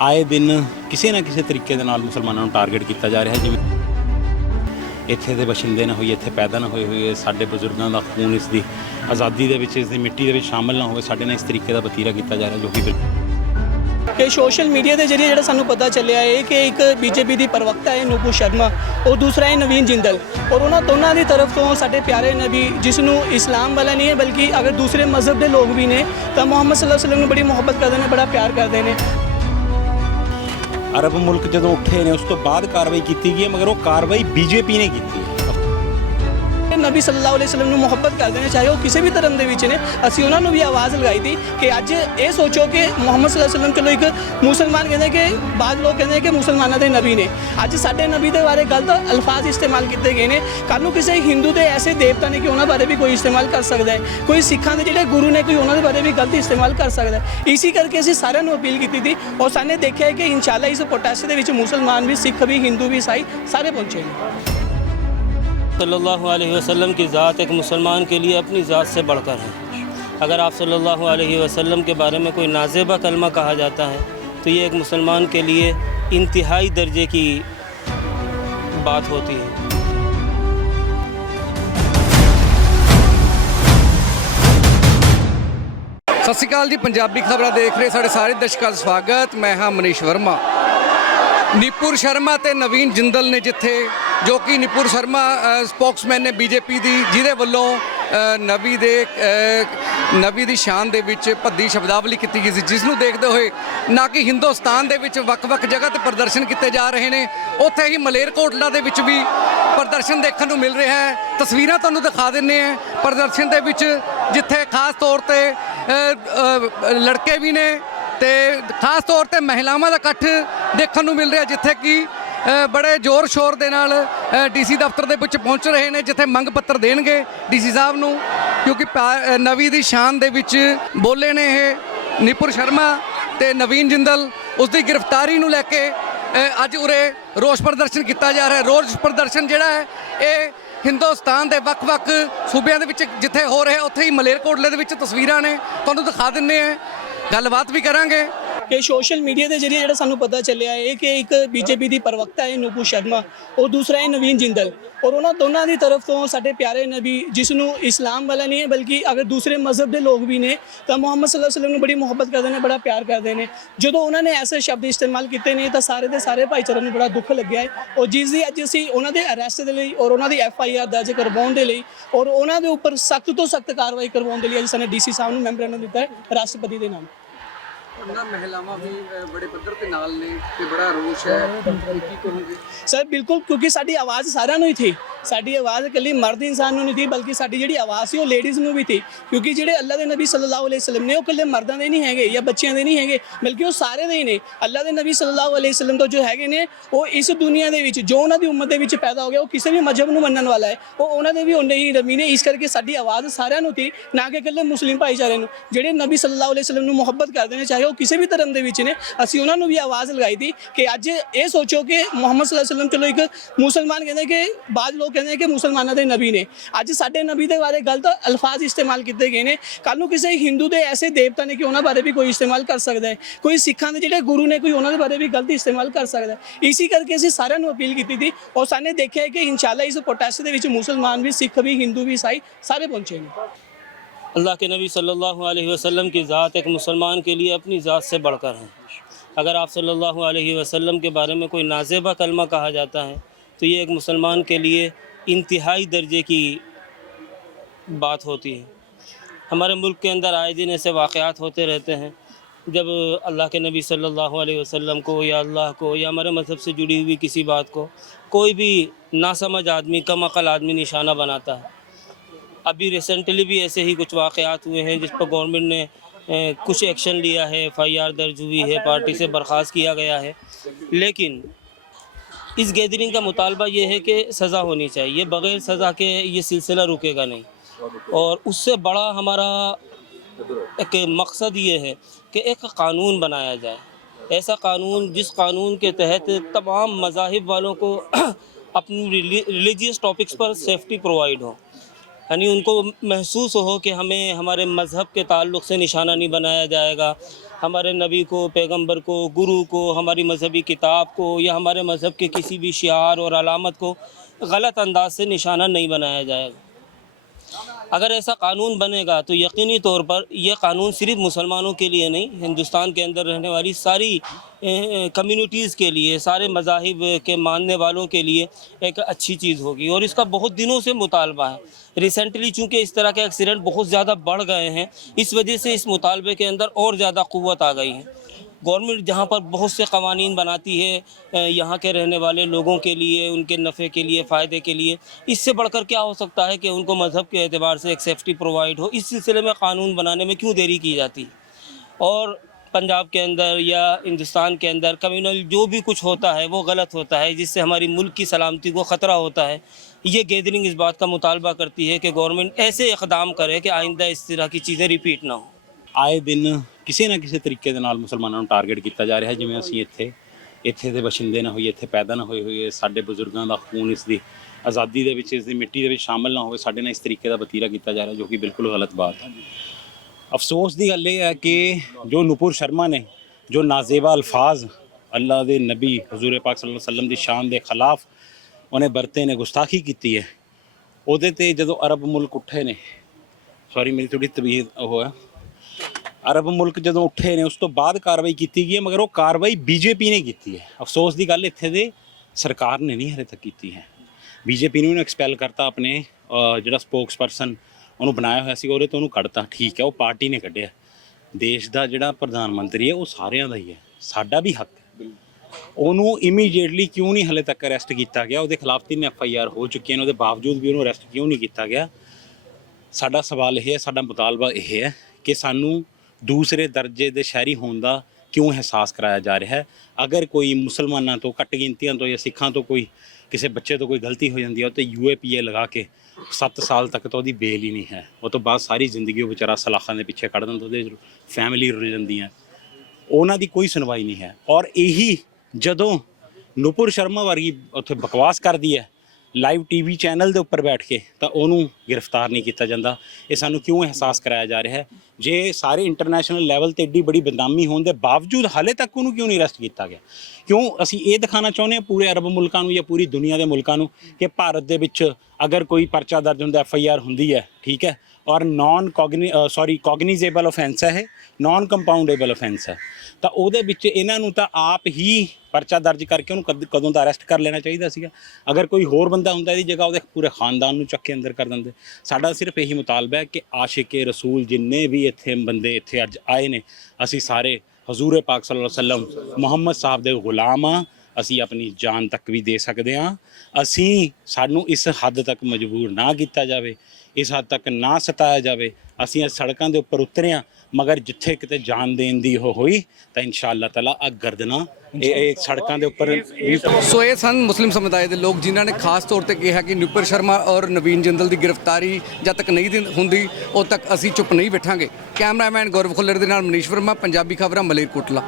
ਆਏ ਦਿਨ ਕਿਸੇ ਨਾ ਕਿਸੇ ਤਰੀਕੇ ਦੇ ਨਾਲ ਮੁਸਲਮਾਨਾਂ ਨੂੰ ਟਾਰਗੇਟ ਕੀਤਾ ਜਾ ਰਿਹਾ ਹੈ। ਜਿਵੇਂ ਇੱਥੇ ਦੇ ਬਸ਼ਿੰਦੇ ਨਾ ਹੋਈਏ, ਇੱਥੇ ਪੈਦਾ ਨਾ ਹੋਏ ਸਾਡੇ ਬਜ਼ੁਰਗਾਂ ਦਾ ਖੂਨ ਇਸ ਦੀ ਆਜ਼ਾਦੀ ਦੇ ਵਿੱਚ, ਇਸ ਦੀ ਮਿੱਟੀ ਦੇ ਵਿੱਚ ਸ਼ਾਮਲ ਨਾ ਹੋਵੇ, ਸਾਡੇ ਨਾਲ ਇਸ ਤਰੀਕੇ ਦਾ ਵਤੀਰਾ ਕੀਤਾ ਜਾ ਰਿਹਾ ਜੋ ਕਿ ਕਿ ਸੋਸ਼ਲ ਮੀਡੀਆ ਦੇ ਜ਼ਰੀਏ ਜਿਹੜਾ ਸਾਨੂੰ ਪਤਾ ਚੱਲਿਆ ਹੈ ਕਿ ਇੱਕ ਬੀਜੇਪੀ ਦੀ ਪ੍ਰਵਕਤਾ ਹੈ ਨੂਪੁਰ ਸ਼ਰਮਾ, ਉਹ ਦੂਸਰਾ ਹੈ ਨਵੀਨ ਜਿੰਦਲ, ਔਰ ਉਹਨਾਂ ਦੋਨਾਂ ਦੀ ਤਰਫ ਤੋਂ ਸਾਡੇ ਪਿਆਰੇ ਨਬੀ, ਜਿਸ ਨੂੰ ਇਸਲਾਮ ਵਾਲਾ ਨਹੀਂ ਹੈ ਬਲਕਿ ਅਗਰ ਦੂਸਰੇ ਮਜ਼ਹਬ ਦੇ ਲੋਕ ਵੀ ਨੇ ਤਾਂ ਮੁਹੰਮਦ ਸੱਲੱਲਾਹੁ ਅਲੈहि ਵਸੱਲਮ ਨੂੰ ਬੜੀ ਮੁਹੱਬਤ ਕਰਦੇ ਨੇ, ਬੜਾ ਪਿਆਰ ਕਰਦੇ ਨੇ। ਅਰਬ ਮੁਲਕ ਜਦੋਂ ਉੱਠੇ ਨੇ ਉਸ ਤੋਂ ਬਾਅਦ ਕਾਰਵਾਈ ਕੀਤੀ ਗਈ ਹੈ, ਮਗਰ ਉਹ ਕਾਰਵਾਈ ਬੀਜੇਪੀ ਨੇ ਕੀਤੀ ਹੈ। ਨਬੀ ਸੱਲੱਲਾਹੁ ਅਲੈहि ਵਸੱਲਮ ਨੂੰ ਮੁਹੱਬਤ ਕਰਦੇ ਨੇ, ਚਾਹੇ ਉਹ ਕਿਸੇ ਵੀ ਧਰਮ ਦੇ ਵਿੱਚ ਨੇ। ਅਸੀਂ ਉਹਨਾਂ ਨੂੰ ਵੀ ਆਵਾਜ਼ ਲਗਾਈ ਸੀ ਕਿ ਅੱਜ ਇਹ ਸੋਚੋ ਕਿ ਮੁਹੰਮਦ ਸੱਲੱਲਾਹੁ ਅਲੈहि ਵਸੱਲਮ ਚਲੋ ਇੱਕ ਮੁਸਲਮਾਨ ਕਹਿੰਦੇ ਕਿ ਬਾਅਦ ਲੋਕ ਕਹਿੰਦੇ ਕਿ ਮੁਸਲਮਾਨਾਂ ਦੇ ਨਬੀ ਨੇ, ਅੱਜ ਸਾਡੇ ਨਬੀ ਦੇ ਬਾਰੇ ਗਲਤ ਅਲਫਾਜ਼ ਇਸਤੇਮਾਲ ਕੀਤੇ ਗਏ ਨੇ। ਕੱਲ੍ਹ ਨੂੰ ਕਿਸੇ ਹਿੰਦੂ ਦੇ ਐਸੇ ਦੇਵਤਾ ਨੇ ਕਿ ਉਹਨਾਂ ਬਾਰੇ ਵੀ ਕੋਈ ਇਸਤੇਮਾਲ ਕਰ ਸਕਦਾ ਹੈ, ਕੋਈ ਸਿੱਖਾਂ ਦੇ ਜਿਹੜੇ ਗੁਰੂ ਨੇ ਕੋਈ ਉਹਨਾਂ ਦੇ ਬਾਰੇ ਵੀ ਗਲਤ ਇਸਤੇਮਾਲ ਕਰ ਸਕਦਾ ਹੈ। ਇਸੇ ਕਰਕੇ ਅਸੀਂ ਸਾਰਿਆਂ ਨੂੰ ਅਪੀਲ ਕੀਤੀ ਸੀ ਔਰ ਸਾਨੇ ਦੇਖਿਆ ਹੈ ਕਿ ਇਨਸ਼ਾਅੱਲਾ ਇਸ ਪ੍ਰੋਟੈਸਟ ਦੇ ਵਿੱਚ ਮੁਸਲਮਾਨ ਵੀ, ਸਿੱਖ ਵੀ, ਹਿੰਦੂ ਵੀ, ਈਸਾਈ ਸਾਰੇ पहुँचे हैं। सल्लल्लाहु अलैहि वसल्लम की ज़ात एक मुसलमान के लिए अपनी ज़ात से बढ़कर है। अगर आप सल्लल्लाहु अलैहि वसल्लम के बारे में कोई नाज़ेबा कलमा कहा जाता है तो ये एक मुसलमान के लिए इंतहाई दर्जे की बात होती है। ਸਤਿ ਸ਼੍ਰੀ ਅਕਾਲ ਜੀ, ਪੰਜਾਬੀ ਖਬਰਾਂ ਦੇਖ ਰਹੇ ਸਾਡੇ ਸਾਰੇ ਦਰਸ਼ਕਾਂ ਦਾ ਸਵਾਗਤ। ਮੈਂ ਹਾਂ ਮਨੀਸ਼ ਵਰਮਾ। ਨੂਪੁਰ ਸ਼ਰਮਾ ਤੇ ਨਵੀਨ ਜਿੰਦਲ ਨੇ ਜਿੱਥੇ, ਜੋ ਕਿ ਨੂਪੁਰ ਸ਼ਰਮਾ ਸਪੋਕਸਮੈਨ ਨੇ ਬੀਜੇਪੀ ਦੀ, ਜਿਹਦੇ ਵੱਲੋਂ ਨਬੀ ਦੀ ਸ਼ਾਨ ਦੇ ਵਿੱਚ ਭੱਦੀ ਸ਼ਬਦਾਵਲੀ ਕੀਤੀ ਗਈ ਸੀ, ਜਿਸ ਨੂੰ ਦੇਖਦੇ ਹੋਏ ਨਾ ਕਿ ਹਿੰਦੁਸਤਾਨ ਦੇ ਵਿੱਚ ਵੱਖ-ਵੱਖ ਜਗ੍ਹਾ ਤੇ ਪ੍ਰਦਰਸ਼ਨ ਕੀਤੇ ਜਾ ਰਹੇ ਨੇ, ਉੱਥੇ ਹੀ ਮਲੇਰਕੋਟਲਾ ਦੇ ਵਿੱਚ ਵੀ ਪ੍ਰਦਰਸ਼ਨ ਦੇਖਣ ਨੂੰ ਮਿਲ ਰਿਹਾ ਹੈ। ਤਸਵੀਰਾਂ ਤੁਹਾਨੂੰ ਦਿਖਾ ਦਿੰਦੇ ਹਾਂ ਪ੍ਰਦਰਸ਼ਨ ਦੇ ਵਿੱਚ, ਜਿੱਥੇ ਖਾਸ ਤੌਰ ਤੇ ਲੜਕੇ ਵੀ ਨੇ ਤੇ ਖਾਸ ਤੌਰ ਤੇ ਮਹਿਲਾਵਾਂ ਦਾ ਇਕੱਠ ਦੇਖਣ ਨੂੰ ਮਿਲ ਰਿਹਾ, ਜਿੱਥੇ ਕਿ ਬੜੇ ਜ਼ੋਰ ਸ਼ੋਰ ਦੇ ਨਾਲ ਡੀਸੀ ਦਫ਼ਤਰ ਦੇ ਵਿੱਚ ਪਹੁੰਚ ਰਹੇ ਨੇ, ਜਿੱਥੇ ਮੰਗ ਪੱਤਰ ਦੇਣਗੇ ਡੀਸੀ ਸਾਹਿਬ ਨੂੰ, ਕਿਉਂਕਿ ਨਬੀ ਦੀ ਸ਼ਾਨ ਦੇ ਵਿੱਚ ਬੋਲੇ ਨੇ ਇਹ ਨੂਪੁਰ ਸ਼ਰਮਾ ਤੇ ਨਵੀਨ ਜਿੰਦਲ। ਉਸ ਦੀ ਗ੍ਰਿਫਤਾਰੀ ਨੂੰ ਲੈ ਕੇ ਅੱਜ ਉਰੇ ਰੋਸ ਪ੍ਰਦਰਸ਼ਨ ਕੀਤਾ ਜਾ ਰਿਹਾ। ਰੋਸ ਪ੍ਰਦਰਸ਼ਨ ਜਿਹੜਾ ਹੈ ਇਹ ਹਿੰਦੁਸਤਾਨ ਦੇ ਵੱਖ-ਵੱਖ ਸੂਬਿਆਂ ਦੇ ਵਿੱਚ ਜਿੱਥੇ ਹੋ ਰਿਹਾ, ਉੱਥੇ ਹੀ ਮਲੇਰਕੋਟਲੇ ਦੇ ਵਿੱਚ ਤਸਵੀਰਾਂ ਨੇ, ਤੁਹਾਨੂੰ ਦਿਖਾ ਦਿੰਦੇ ਹਾਂ, ਗੱਲਬਾਤ ਵੀ ਕਰਾਂਗੇ। ਕਿ ਸੋਸ਼ਲ ਮੀਡੀਆ ਦੇ ਜ਼ਰੀਏ ਜਿਹੜਾ ਸਾਨੂੰ ਪਤਾ ਚੱਲਿਆ ਹੈ ਕਿ ਇੱਕ ਬੀਜੇਪੀ ਦੀ ਪ੍ਰਵਕਤਾ ਹੈ ਨੂਪੁਰ ਸ਼ਰਮਾ, ਉਹ ਦੂਸਰਾ ਹੈ ਨਵੀਨ ਜਿੰਦਲ, ਔਰ ਉਹਨਾਂ ਦੋਨਾਂ ਦੀ ਤਰਫ ਤੋਂ ਸਾਡੇ ਪਿਆਰੇ ਨਬੀ, ਜਿਸ ਨੂੰ ਇਸਲਾਮ ਵਾਲਾ ਨਹੀਂ ਹੈ ਬਲਕਿ ਅਗਰ ਦੂਸਰੇ ਮਜ਼ਹਬ ਦੇ ਲੋਕ ਵੀ ਨੇ ਤਾਂ ਮੁਹੰਮਦ ਸੱਲੱਲਾਹੁ ਅਲੈहि ਵਸੱਲਮ ਨੂੰ ਬੜੀ ਮੁਹੱਬਤ ਕਰਦੇ ਨੇ, ਬੜਾ ਪਿਆਰ ਕਰਦੇ ਨੇ। ਜਦੋਂ ਉਹਨਾਂ ਨੇ ਐਸੇ ਸ਼ਬਦ ਇਸਤੇਮਾਲ ਕੀਤੇ ਨੇ ਤਾਂ ਸਾਰੇ ਦੇ ਸਾਰੇ ਭਾਈਚਾਰੇ ਨੂੰ ਬੜਾ ਦੁੱਖ ਲੱਗਿਆ ਹੈ, ਔਰ ਜਿਸ ਦੀ ਅੱਜ ਅਸੀਂ ਉਹਨਾਂ ਦੇ ਅਰੈਸਟ ਦੇ ਲਈ ਔਰ ਉਹਨਾਂ ਦੀ FIR ਦਰਜ ਕਰਵਾਉਣ ਦੇ ਲਈ ਔਰ ਉਹਨਾਂ ਦੇ ਉੱਪਰ ਸਖਤ ਤੋਂ ਸਖਤ ਕਾਰਵਾਈ ਕਰਵਾਉਣ ਦੇ ਲਈ ਅੱਜ ਸਾਨੂੰ DC ਸਾਹਿਬ ਨੂੰ ਮੈਮੋਰੈਂਡਮ ਦਿੱਤਾ ਹੈ ਰਾਸ਼ਟਰਪਤੀ ਦੇ ਨਾਮ। ਉਹਨਾਂ ਮਹਿਲਾਵਾਂ ਵੀ ਬੜੇ ਪੱਧਰ ਤੇ ਨਾਲ ਨੇ ਤੇ ਬੜਾ ਰੋਸ਼ ਹੈ, ਕੀ ਕਹੋਗੇ ਸਰ? ਬਿਲਕੁਲ, ਕਿਉਂਕਿ ਸਾਡੀ ਆਵਾਜ਼ ਸਾਰਿਆਂ ਨੂੰ ਹੀ ਥੀ, ਸਾਡੀ ਆਵਾਜ਼ ਇਕੱਲੀ ਮਰਦ ਇਨਸਾਨ ਨੂੰ ਨਹੀਂ ਥੀ ਬਲਕਿ ਸਾਡੀ ਜਿਹੜੀ ਆਵਾਜ਼ ਸੀ ਉਹ ਲੇਡੀਜ਼ ਨੂੰ ਵੀ ਥੀ, ਕਿਉਂਕਿ ਜਿਹੜੇ ਅੱਲਾ ਦੇ ਨਬੀ ਸੱਲੱਲਾਹੁ ਅਲੈहि ਵਸੱਲਮ ਨੇ ਉਹ ਇਕੱਲੇ ਮਰਦਾਂ ਦੇ ਨਹੀਂ ਹੈਗੇ ਜਾਂ ਬੱਚਿਆਂ ਦੇ ਨਹੀਂ ਹੈਗੇ, ਬਲਕਿ ਉਹ ਸਾਰੇ ਦੇ ਹੀ ਨੇ। ਅੱਲਾ ਦੇ ਨਬੀ ਸੱਲੱਲਾਹੁ ਅਲੈहि ਵਸੱਲਮ ਤੋਂ ਜੋ ਹੈਗੇ ਨੇ ਉਹ ਇਸ ਦੁਨੀਆ ਦੇ ਵਿੱਚ ਜੋ ਉਹਨਾਂ ਦੀ ਉਮਤ ਦੇ ਵਿੱਚ ਪੈਦਾ ਹੋ ਗਿਆ, ਉਹ ਕਿਸੇ ਵੀ ਮਜ਼ਹਬ ਨੂੰ ਮੰਨਣ ਵਾਲਾ ਹੈ, ਉਹ ਉਹਨਾਂ ਦੇ ਵੀ ਉਨੇ ਹੀ ਨਬੀ ਨੇ। ਇਸ ਕਰਕੇ ਸਾਡੀ ਆਵਾਜ਼ ਸਾਰਿਆਂ ਨੂੰ ਥੀ, ਨਾ ਕਿ ਇਕੱਲੇ ਮੁਸਲਿਮ ਭਾਈਚਾਰੇ ਨੂੰ, ਜਿਹੜੇ ਨਬੀ ਸੱਲੱਲਾਹੁ ਅਲੈहि ਵਸੱਲਮ ਨੂੰ ਮੁਹੱਬਤ ਕਰਦੇ ਨੇ, ਚਾਹੇ ਉਹ ਕਿਸੇ ਵੀ ਧਰਮ ਦੇ ਵਿੱਚ ਨੇ। ਅਸੀਂ ਉਹਨਾਂ ਨੂੰ ਵੀ ਆਵਾਜ਼ ਲਗਾਈ ਸੀ ਕਿ ਅੱਜ ਇਹ ਸੋਚੋ ਕਿ ਮੁਹੰਮਦ ਸੱਲੱਲਾਹੁ ਅਲੈहि ਵਸੱਲਮ ਚਲੋ ਇੱਕ ਮੁਸਲਮਾਨ ਕਹਿੰਦੇ ਕਿ ਬਾਅਦ ਲੋਕ ਕਹਿੰਦੇ ਕਿ ਮੁਸਲਮਾਨਾਂ ਦੇ ਨਬੀ ਨੇ, ਅੱਜ ਸਾਡੇ ਨਬੀ ਦੇ ਬਾਰੇ ਗਲਤ ਅਲਫਾਜ਼ ਇਸਤੇਮਾਲ ਕੀਤੇ ਗਏ ਨੇ। ਕੱਲ੍ਹ ਨੂੰ ਕਿਸੇ ਹਿੰਦੂ ਦੇ ਐਸੇ ਦੇਵਤਾ ਨੇ ਕਿ ਉਹਨਾਂ ਬਾਰੇ ਵੀ ਕੋਈ ਇਸਤੇਮਾਲ ਕਰ ਸਕਦਾ ਹੈ, ਕੋਈ ਸਿੱਖਾਂ ਦੇ ਜਿਹੜੇ ਗੁਰੂ ਨੇ ਕੋਈ ਉਹਨਾਂ ਦੇ ਬਾਰੇ ਵੀ ਗਲਤ ਇਸਤੇਮਾਲ ਕਰ ਸਕਦਾ ਹੈ। ਇਸੇ ਕਰਕੇ ਅਸੀਂ ਸਾਰਿਆਂ ਨੂੰ ਅਪੀਲ ਕੀਤੀ ਸੀ ਔਰ ਸਾਨੇ ਦੇਖਿਆ ਕਿ ਇਨਸ਼ਾਅੱਲਾ ਇਸ ਪ੍ਰੋਟੈਸਟ ਦੇ ਵਿੱਚ ਮੁਸਲਮਾਨ ਵੀ, ਸਿੱਖ ਵੀ, ਹਿੰਦੂ ਵੀ, ਈਸਾਈ ਸਾਰੇ ਪਹੁੰਚੇ ਨੇ। अल्लाह के नबी सल्लल्लाहु अलैहि वसल्लम की ज़ात एक मुसलमान के लिए अपनी ज़ात से बढ़कर है। अगर आप सल्लल्लाहु अलैहि वसल्लम के बारे में कोई नाज़ेबा कलमा कहा जाता है तो ये एक मुसलमान के लिए इंतहाई दर्जे की बात होती है। हमारे मुल्क के अंदर आए दिन ऐसे वाक़यात होते रहते हैं जब अल्लाह के नबी सल्लल्लाहु अलैहि वसल्लम को या अल्लाह को या हमारे मज़हब से जुड़ी हुई किसी बात को कोई भी नासमझ आदमी, कम अक़ल आदमी निशाना बनाता है। अभी रिसेंटली भी ऐसे ही कुछ वाक़यात हुए हैं जिस पर गवर्नमेंट ने कुछ एक्शन लिया है, FIR दर्ज हुई है, पार्टी से बर्खास्त किया गया है, लेकिन इस गैदरिंग का मुतालबा ये है कि सज़ा होनी चाहिए, बग़ैर सज़ा के ये सिलसिला रुकेगा नहीं। और उससे बड़ा हमारा एक मकसद ये है कि एक क़ानून बनाया जाए, ऐसा क़ानून जिस क़ानून के तहत तमाम मज़ाहिब वालों को अपनी रिलीजियस टॉपिक्स पर सेफ्टी प्रोवाइड हो, यानी उनको महसूस हो कि हमें हमारे मज़हब के ताल्लुक़ से निशाना नहीं बनाया जाएगा, हमारे नबी को, पैगंबर को, गुरु को, हमारी मजहबी किताब को या हमारे मज़हब के किसी भी शिआर और अलामत को गलत अंदाज से निशाना नहीं बनाया जाएगा। अगर ऐसा कानून बनेगा तो यकीनी तौर पर यह कानून सिर्फ मुसलमानों के लिए नहीं, हिंदुस्तान के अंदर रहने वाली सारी कम्युनिटीज़ के लिए, सारे मज़ाहिब के मानने वालों के लिए एक अच्छी चीज़ होगी। और इसका बहुत दिनों से मुतालबा है। रिसेंटली चूँकि इस तरह के एक्सीडेंट बहुत ज़्यादा बढ़ गए हैं, इस वजह से इस मुतालबे के अंदर और ज़्यादा क़ुव्वत आ गई है। गवर्नमेंट जहाँ पर बहुत से क़वानीन बनाती है यहाँ के रहने वाले लोगों के लिए, उनके नफ़े के लिए, फ़ायदे के लिए, इससे बढ़कर क्या हो सकता है कि उनको मज़हब के एतबार से एक सेफ्टी प्रोवाइड हो। इस सिलसिले में क़ानून बनाने में क्यों देरी की जाती है? और पंजाब के अंदर या हिंदुस्तान के अंदर कम्युनल जो भी कुछ होता है वो गलत होता है, जिससे हमारी मुल्क की सलामती को ख़तरा होता है। ये गैदरिंग इस बात का मुतालबा करती है कि गवर्नमेंट ऐसे इक़दाम करे कि आइंदा इस तरह की चीज़ें रिपीट ना हो। ਆਏ ਦਿਨ ਕਿਸੇ ਨਾ ਕਿਸੇ ਤਰੀਕੇ ਦੇ ਨਾਲ ਮੁਸਲਮਾਨਾਂ ਨੂੰ ਟਾਰਗੇਟ ਕੀਤਾ ਜਾ ਰਿਹਾ ਹੈ। ਜਿਵੇਂ ਅਸੀਂ ਇੱਥੇ ਦੇ ਵਸਿੰਦੇ ਨਾ ਹੋਈਏ, ਇੱਥੇ ਪੈਦਾ ਨਾ ਹੋਏ ਸਾਡੇ ਬਜ਼ੁਰਗਾਂ ਦਾ ਖੂਨ ਇਸ ਦੀ ਆਜ਼ਾਦੀ ਦੇ ਵਿੱਚ, ਇਸ ਦੀ ਮਿੱਟੀ ਦੇ ਵਿੱਚ ਸ਼ਾਮਲ ਨਾ ਹੋਵੇ, ਸਾਡੇ ਨਾਲ ਇਸ ਤਰੀਕੇ ਦਾ ਵਤੀਰਾ ਕੀਤਾ ਜਾ ਰਿਹਾ, ਜੋ ਕਿ ਬਿਲਕੁਲ ਗਲਤ ਬਾਤ ਹੈ। ਅਫਸੋਸ ਦੀ ਗੱਲ ਇਹ ਹੈ ਕਿ ਜੋ ਨੂਪੁਰ ਸ਼ਰਮਾ ਨੇ ਜੋ ਨਾਜ਼ੇਬਾ ਅਲਫਾਜ਼ ਅੱਲਾ ਦੇ ਨਬੀ ਹਜ਼ੂਰ ਪਾਕ ਸੱਲੱਲਾਹੁ ਅਲੈਹਿ ਵਸੱਲਮ ਦੀ ਸ਼ਾਨ ਦੇ ਖਿਲਾਫ ਉਹਨੇ ਵਰਤੇ ਨੇ, ਗੁਸਤਾਖੀ ਕੀਤੀ ਹੈ, ਉਹਦੇ ਤੇ ਜਦੋਂ ਅਰਬ ਮੁਲਕ ਉੱਠੇ ਨੇ, ਸੌਰੀ ਮੇਰੀ ਥੋੜੀ ਤਬੀਅਤ ਉਹ ਹੈ, ਅਰਬ ਮੁਲਕ ਜਦੋਂ ਉੱਠੇ ਨੇ ਉਸ ਤੋਂ ਬਾਅਦ ਕਾਰਵਾਈ ਕੀਤੀ ਗਈ ਹੈ, ਮਗਰ ਉਹ ਕਾਰਵਾਈ ਬੀਜੇਪੀ ਨੇ ਕੀਤੀ ਹੈ। ਅਫਸੋਸ ਦੀ ਗੱਲ ਇੱਥੇ ਦੇ ਸਰਕਾਰ ਨੇ ਨਹੀਂ ਹਲੇ ਤੱਕ ਕੀਤੀ ਹੈ। ਬੀਜੇਪੀ ਨੇ ਉਹਨੂੰ ਐਕਸਪੈਲ ਕਰਤਾ, ਆਪਣੇ ਜਿਹੜਾ ਸਪੋਕਸ ਪਰਸਨ ਉਹਨੂੰ ਬਣਾਇਆ ਹੋਇਆ ਸੀ ਉਹਦੇ ਤੋਂ ਉਹਨੂੰ ਕੱਢਤਾ। ਠੀਕ ਹੈ, ਉਹ ਪਾਰਟੀ ਨੇ ਕੱਢਿਆ। ਦੇਸ਼ ਦਾ ਜਿਹੜਾ ਪ੍ਰਧਾਨ ਮੰਤਰੀ ਹੈ ਉਹ ਸਾਰਿਆਂ ਦਾ ਹੀ ਹੈ, ਸਾਡਾ ਵੀ ਹੱਕ ਹੈ। ਉਹਨੂੰ ਇਮੀਡੀਏਟਲੀ ਕਿਉਂ ਨਹੀਂ ਹਲੇ ਤੱਕ ਅਰੈਸਟ ਕੀਤਾ ਗਿਆ? ਉਹਦੇ ਖਿਲਾਫ 3 FIR ਹੋ ਚੁੱਕੀਆਂ ਨੇ, ਉਹਦੇ ਬਾਵਜੂਦ ਵੀ ਉਹਨੂੰ ਅਰੈਸਟ ਕਿਉਂ ਨਹੀਂ ਕੀਤਾ ਗਿਆ? ਸਾਡਾ ਸਵਾਲ ਇਹ ਹੈ, ਸਾਡਾ ਮੁਤਾਲਬਾ ਇਹ ਹੈ ਕਿ ਸਾਨੂੰ ਦੂਸਰੇ ਦਰਜੇ ਦੇ ਸ਼ਹਿਰੀ ਹੋਣ ਦਾ ਕਿਉਂ ਅਹਿਸਾਸ ਕਰਾਇਆ ਜਾ ਰਿਹਾ ਹੈ? ਅਗਰ ਕੋਈ ਮੁਸਲਮਾਨਾਂ ਤੋਂ, ਘੱਟ ਗਿਣਤੀਆਂ ਤੋਂ ਜਾਂ ਸਿੱਖਾਂ ਤੋਂ ਕੋਈ ਕਿਸੇ ਬੱਚੇ ਤੋਂ ਕੋਈ ਗਲਤੀ ਹੋ ਜਾਂਦੀ ਹੈ, ਉਹ ਤੇ UAPA ਲਗਾ ਕੇ 7 ਸਾਲ ਤੱਕ ਤਾਂ ਉਹਦੀ ਬੇਲ ਹੀ ਨਹੀਂ ਹੈ। ਉਹ ਤੋਂ ਬਾਅਦ ਸਾਰੀ ਜ਼ਿੰਦਗੀ ਉਹ ਵਿਚਾਰਾ ਸਲਾਖਾਂ ਦੇ ਪਿੱਛੇ ਕੱਢ ਦਿੰਦਾ, ਉਹਦੇ ਫੈਮਿਲੀ ਰੁਲ ਜਾਂਦੀ ਹੈ, ਉਹਨਾਂ ਦੀ ਕੋਈ ਸੁਣਵਾਈ ਨਹੀਂ ਹੈ। ਔਰ ਇਹੀ ਜਦੋਂ ਨੂਪੁਰ ਸ਼ਰਮਾ ਵਰਗੀ ਉੱਥੇ ਬਕਵਾਸ ਕਰਦੀ ਹੈ ਲਾਈਵ TV ਚੈਨਲ ਦੇ ਉੱਪਰ ਬੈਠ ਕੇ, ਤਾਂ ਉਹਨੂੰ ਗ੍ਰਿਫਤਾਰ ਨਹੀਂ ਕੀਤਾ ਜਾਂਦਾ। ਇਹ ਸਾਨੂੰ ਕਿਉਂ ਅਹਿਸਾਸ ਕਰਾਇਆ ਜਾ ਰਿਹਾ ਹੈ? ਜੇ ਸਾਰੇ ਇੰਟਰਨੈਸ਼ਨਲ ਲੈਵਲ ਤੇ ਏਡੀ ਬੜੀ ਬਦਨਾਮੀ ਹੋਣ ਦੇ ਬਾਵਜੂਦ ਹਾਲੇ ਤੱਕ ਉਹਨੂੰ ਕਿਉਂ ਨਹੀਂ ਅਰੈਸਟ ਕੀਤਾ ਗਿਆ? ਕਿਉਂ ਅਸੀਂ ਇਹ ਦਿਖਾਉਣਾ ਚਾਹੁੰਦੇ ਹਾਂ ਪੂਰੇ ਅਰਬ ਮੁਲਕਾਂ ਨੂੰ ਜਾਂ ਪੂਰੀ ਦੁਨੀਆ ਦੇ ਮੁਲਕਾਂ ਨੂੰ ਕਿ ਭਾਰਤ ਦੇ ਵਿੱਚ ਅਗਰ ਕੋਈ ਪਰਚਾ ਦਰਜ ਹੁੰਦਾ, FIR ਹੁੰਦੀ ਹੈ, ਠੀਕ ਹੈ, ਔਰ ਕੋਗਨੀਜ਼ੇਬਲ offense ਹੈ, ਨਾਨ ਕੰਪਾਊਂਡੇਬਲ offense ਹੈ, ਤਾਂ ਉਹਦੇ ਵਿੱਚ ਇਹਨਾਂ ਨੂੰ ਤਾਂ ਆਪ ਹੀ ਪਰਚਾ ਦਰਜ ਕਰਕੇ ਉਹਨੂੰ ਕਦੋਂ ਦਾ ਅਰੈਸਟ ਕਰ ਲੈਣਾ ਚਾਹੀਦਾ ਸੀਗਾ। ਅਗਰ ਕੋਈ ਹੋਰ ਬੰਦਾ ਹੁੰਦਾ ਇਹਦੀ ਜਗ੍ਹਾ, ਉਹਦੇ ਪੂਰੇ ਖਾਨਦਾਨ ਨੂੰ ਚੱਕ ਕੇ ਅੰਦਰ ਕਰ ਦਿੰਦੇ। ਸਾਡਾ ਸਿਰਫ ਇਹੀ ਮੁਤਾਲਬਾ ਹੈ ਕਿ ਆਸ਼ਿਕੇ ਰਸੂਲ ਜਿੰਨੇ ਵੀ ਇੱਥੇ ਬੰਦੇ ਇੱਥੇ ਅੱਜ ਆਏ ਨੇ, ਅਸੀਂ ਸਾਰੇ ਹਜ਼ੂਰ ਪਾਕ ਸੱਲੱਲਾਹੁ ਅਲੈਹਿ ਵਸੱਲਮ ਮੁਹੰਮਦ ਸਾਹਿਬ ਦੇ ਗੁਲਾਮ ਹਾਂ। ਅਸੀਂ ਆਪਣੀ ਜਾਨ ਤੱਕ ਵੀ ਦੇ ਸਕਦੇ ਹਾਂ। ਸਾਨੂੰ ਇਸ ਹੱਦ ਤੱਕ ਮਜਬੂਰ ਨਾ ਕੀਤਾ ਜਾਵੇ, ਇਸ ਹੱਦ ਤੱਕ ਨਾ ਸਤਾਇਆ ਜਾਵੇ। ਅਸੀਂ ਇਸ ਸੜਕਾਂ ਦੇ ਉੱਪਰ ਉਤਰੇ ਹਾਂ, ਮਗਰ ਜਿੱਥੇ ਕਿਤੇ ਜਾਨ ਦੇਣ ਦੀ ਉਹ ਹੋਈ ਤਾਂ ਇਨਸ਼ਾ ਅੱਲਾਹ ਤਾਲਾ ਆ ਗਰਦਨਾਂ ਇਹ ਸੜਕਾਂ ਦੇ ਉੱਪਰ ਵੀ। ਸੋ ਇਹ ਸਨ ਮੁਸਲਿਮ ਸਮੁਦਾਇ ਦੇ ਲੋਕ ਜਿਨ੍ਹਾਂ ਨੇ ਖਾਸ ਤੌਰ ਤੇ ਕਿਹਾ ਕਿ ਨੂਪੁਰ ਸ਼ਰਮਾ ਔਰ ਨਵੀਨ ਜਿੰਦਲ ਦੀ ਗ੍ਰਿਫਤਾਰੀ ਜਦ ਤੱਕ ਨਹੀਂ ਹੁੰਦੀ ਉਦੋਂ ਤੱਕ ਅਸੀਂ ਚੁੱਪ ਨਹੀਂ ਬੈਠਾਂਗੇ। ਕੈਮਰਾਮੈਨ ਗੌਰਵ ਖੁੱਲਰ ਦੇ ਨਾਲ ਮਨੀਸ਼ ਵਰਮਾ, ਪੰਜਾਬੀ ਖਬਰਾਂ, ਮਲੇਰਕੋਟਲਾ।